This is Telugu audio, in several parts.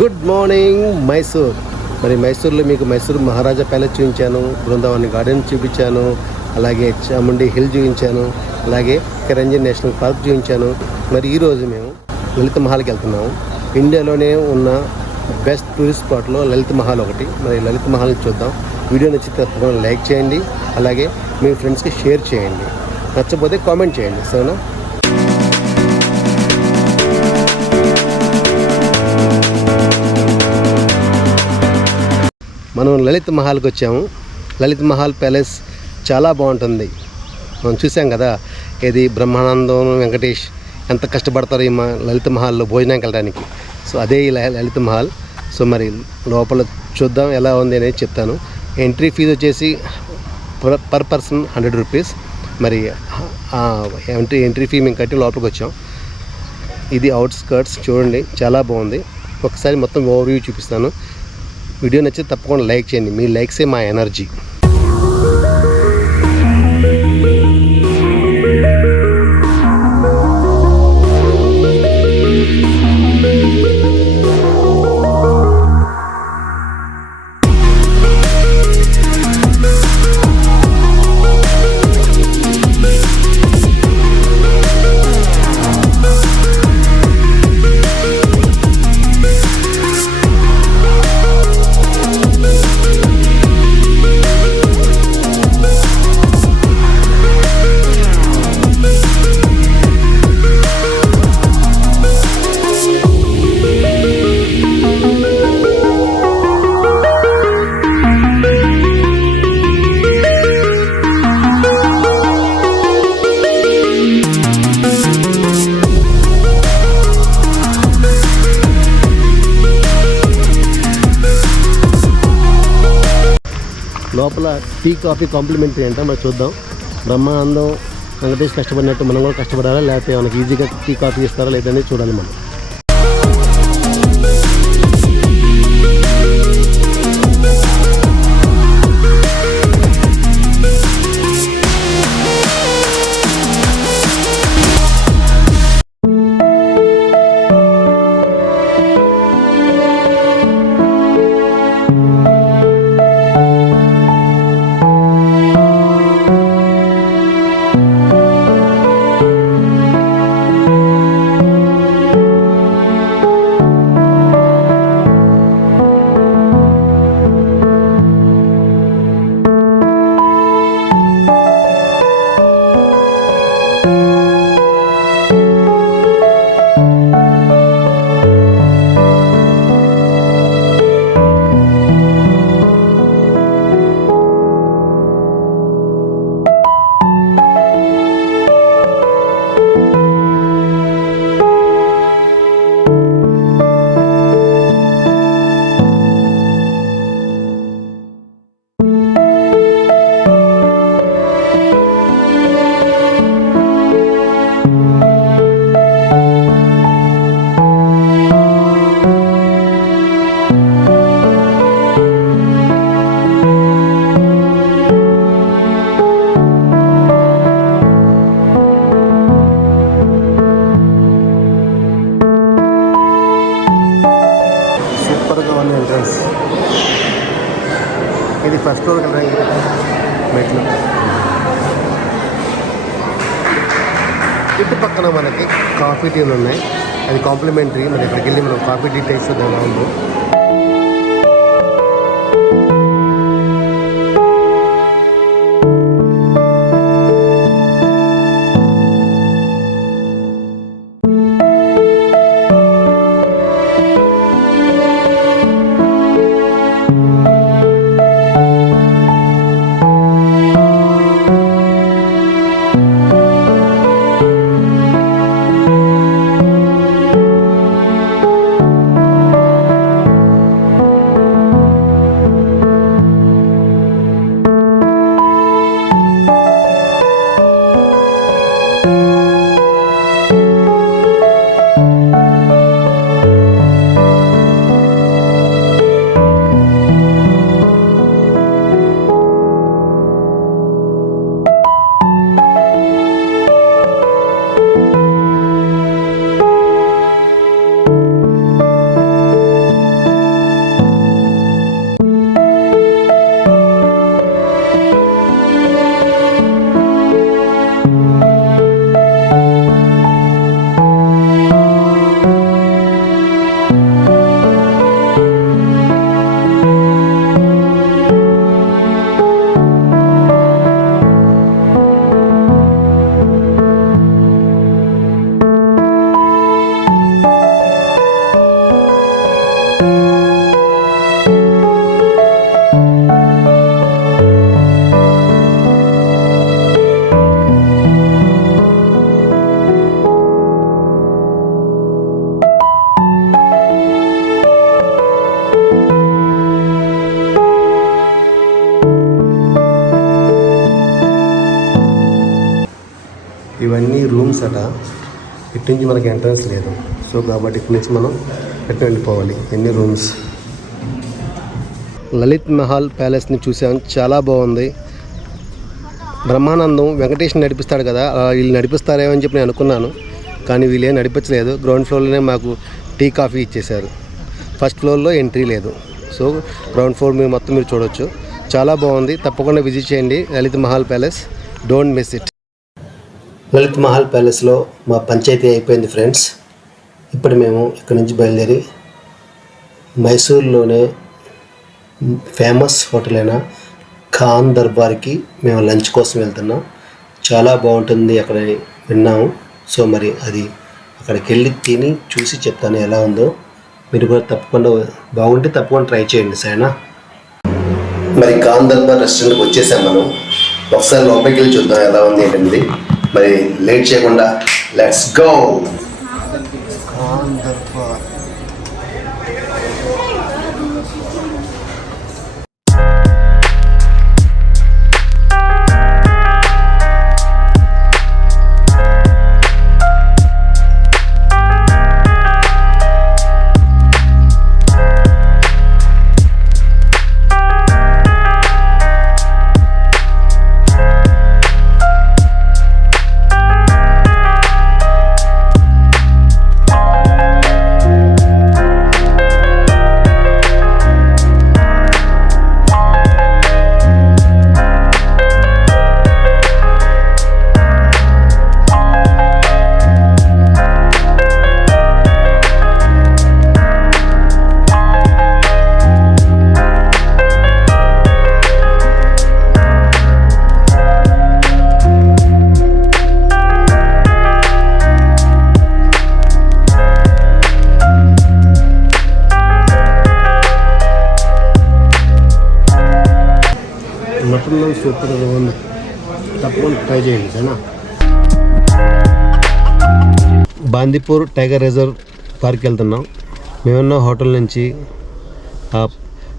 Good morning Mysore. మరి మైసూర్లో మీకు మైసూర్ మహారాజా ప్యాలెస్ చూపించాను, బృందావన్ గార్డెన్ చూపించాను, అలాగే చాముండి హిల్ చూపించాను, అలాగే కిరంజన్ నేషనల్ పార్క్ చూపించాను. మరి ఈరోజు మేము లలిత మహల్కి వెళ్తున్నాము. ఇండియాలోనే ఉన్న బెస్ట్ టూరిస్ట్ స్పాట్లో లలిత మహల్ ఒకటి. మరి లలిత మహల్ని చూద్దాం. వీడియో నచ్చితే తప్పకుండా లైక్ చేయండి, అలాగే మీ ఫ్రెండ్స్కి షేర్ చేయండి. నచ్చకపోతే కామెంట్ చేయండి, సరేనా? మనం లలిత్ మహల్కి వచ్చాము. లలిత్ మహల్ ప్యాలెస్ చాలా బాగుంటుంది. మనం చూసాం కదా, ఇది బ్రహ్మానందం వెంకటేష్ ఎంత కష్టపడతారు ఈ లలిత్ మహల్లో భోజనానికి వెళ్ళడానికి. సో అదే ఈ లలిత్ మహల్. సో మరి లోపల చూద్దాం ఎలా ఉంది అనేది చెప్తాను. ఎంట్రీ ఫీజు వచ్చేసి పర్ పర్సన్ 100 రూపీస్. మరి ఎంట్రీ ఫీ మేము కట్టి లోపలికి వచ్చాం. ఇది అవుట్స్కర్ట్స్, చూడండి చాలా బాగుంది. ఒకసారి మొత్తం ఓవర్వ్యూ చూపిస్తాను. వీడియో నచ్చితే తప్పకుండా లైక్ చేయండి. మీ లైక్సే మా ఎనర్జీ. లోపల టీ కాఫీ కాంప్లిమెంటరీ అంట. మరి చూద్దాం. బ్రహ్మానందం వెంకటేష్ కష్టపడినట్టు మనం కూడా కష్టపడాలా, లేకపోతే మనకి ఈజీగా టీ కాఫీ ఇస్తారా లేదని చూడాలి మనం. ఎంట్రన్స్ ఇది ఫస్ట్ ఫ్లోర్ కదా. మెట్లు చుట్టుపక్కల మనకి కాఫీ టీలు ఉన్నాయి, అది కాంప్లిమెంటరీ. మరి ఇక్కడికి వెళ్ళి మనం కాఫీ టీ టేస్ట్ ఎలా ఉందో. ఇవన్నీ రూమ్స్ అట. ఇటు నుంచి మనకి ఎంట్రన్స్ లేదు. సో కాబట్టి ఇక్కడి నుంచి మనం ఎటు వెళ్ళిపోవాలి. ఎన్ని రూమ్స్. లలిత్ మహల్ ప్యాలెస్ని చూసాం, చాలా బాగుంది. బ్రహ్మానందం వెంకటేష్ నడిపిస్తాడు కదా, వీళ్ళు నడిపిస్తారేమో అని చెప్పి నేను అనుకున్నాను, కానీ వీళ్ళేం నడిపించలేదు. గ్రౌండ్ ఫ్లోర్లోనే మాకు టీ కాఫీ ఇచ్చేశారు. ఫస్ట్ ఫ్లోర్లో ఎంట్రీ లేదు. సో గ్రౌండ్ ఫ్లోర్ మొత్తం మీరు చూడొచ్చు. చాలా బాగుంది. తప్పకుండా విజిట్ చేయండి Lalit Mahal palace. Don't miss it. Lalit Mahal ప్యాలెస్లో మా పంచాయతీ అయిపోయింది ఫ్రెండ్స్. ఇప్పుడు మేము ఇక్కడి నుంచి బయలుదేరి మైసూర్లోనే ఫేమస్ హోటల్ అయిన ఖాన్ దర్బార్కి మేము లంచ్ కోసం వెళ్తున్నాం. చాలా బాగుంటుంది అక్కడ విన్నాము. సో మరి అది అక్కడికి వెళ్ళి తిని చూసి చెప్తాను ఎలా ఉందో. మీరు కూడా తప్పకుండా బాగుంటే తప్పకుండా ట్రై చేయండి సరేనా. మరి ఖాన్ దర్బార్ రెస్టారెంట్కి వచ్చేసాం మనం. ఒకసారి లోపలికి వెళ్ళి చూద్దాం ఎలా ఉంది ఏంటండి. మరి లేట్ చేయకుండా let's go. Khan Darbar mutton super ఉంది. తప్పకుండా ట్రై చేయండి సరేనా. బాందీపూర్ టైగర్ రిజర్వ్ పార్క్ వెళ్తున్నాం. మేమున్న హోటల్ నుంచి ఆ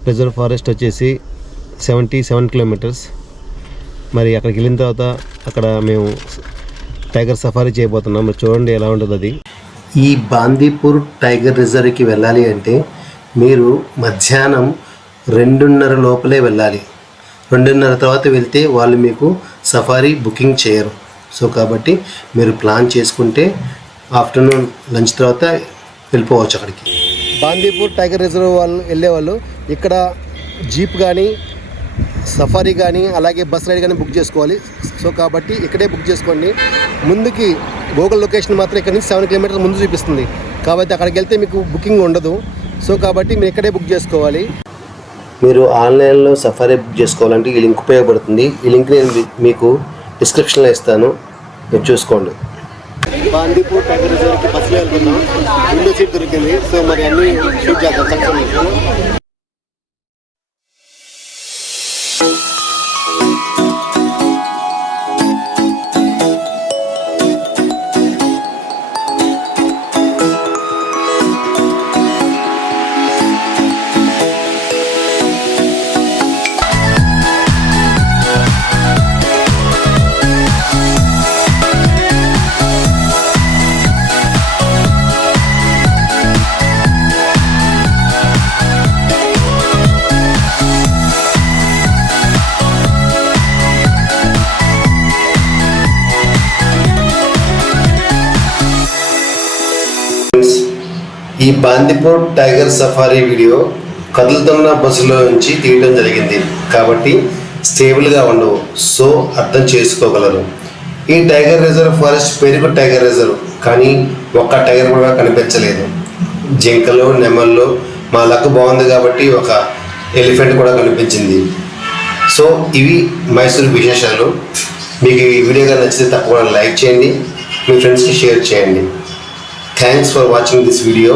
రిజర్వ్ ఫారెస్ట్ వచ్చేసి 77 కిలోమీటర్స్. మరి అక్కడికి వెళ్ళిన తర్వాత అక్కడ మేము టైగర్ సఫారీ చేయబోతున్నాం. మరి చూడండి ఎలా ఉంటుంది అది. ఈ బాందీపూర్ టైగర్ రిజర్వ్కి వెళ్ళాలి అంటే మీరు మధ్యాహ్నం 2:30 లోపలే వెళ్ళాలి. 2:30 తర్వాత వెళ్తే వాళ్ళు మీకు సఫారీ బుకింగ్ చేయరు. సో కాబట్టి మీరు ప్లాన్ చేసుకుంటే ఆఫ్టర్నూన్ లంచ్ తర్వాత వెళ్ళిపోవచ్చు అక్కడికి. బాందీపూర్ టైగర్ రిజర్వ్ వాళ్ళు వెళ్ళేవాళ్ళు ఇక్కడ జీప్ కానీ సఫారీ కానీ అలాగే బస్ రైడ్ కానీ బుక్ చేసుకోవాలి. సో కాబట్టి ఇక్కడే బుక్ చేసుకోండి. ముందుకి గూగుల్ లొకేషన్ మాత్రం ఇక్కడ నుంచి 7 కిలోమీటర్స్ ముందు చూపిస్తుంది. కాబట్టి అక్కడికి వెళ్తే మీకు బుకింగ్ ఉండదు. సో కాబట్టి మీరు ఇక్కడే బుక్ చేసుకోవాలి. మీరు ఆన్లైన్లో సఫారీ బుక్ చేసుకోవాలంటే ఈ లింక్ ఉపయోగపడుతుంది. ఈ లింక్ నేను మీకు డిస్క్రిప్షన్లో ఇస్తాను, మీరు చూసుకోండి. బాందీపూర్ టైగర్ రిజర్వ్కి బస్సులో వెళ్తున్నాం. విండో సీట్ దొరికింది. సో మరి అన్నీ షూట్ చేద్దాం. ఈ బాందీపూర్ టైగర్ సఫారీ వీడియో కదులుతున్న బస్సులో నుంచి తీయడం జరిగింది కాబట్టి స్టేబుల్గా ఉండవు. సో అర్థం చేసుకోగలరు. ఈ టైగర్ రిజర్వ్ ఫారెస్ట్ పేరుకు టైగర్ రిజర్వ్, కానీ ఒక్క టైగర్ కూడా కనిపించలేదు. జింకలు, నెమళ్ళు, మా లక్ బాగుంది కాబట్టి ఒక ఎలిఫెంట్ కూడా కనిపించింది. సో ఇవి మైసూర్ విశేషాలు. మీకు ఈ వీడియోగా నచ్చితే తప్పకుండా లైక్ చేయండి, మీ ఫ్రెండ్స్కి షేర్ చేయండి. Thanks for watching this video.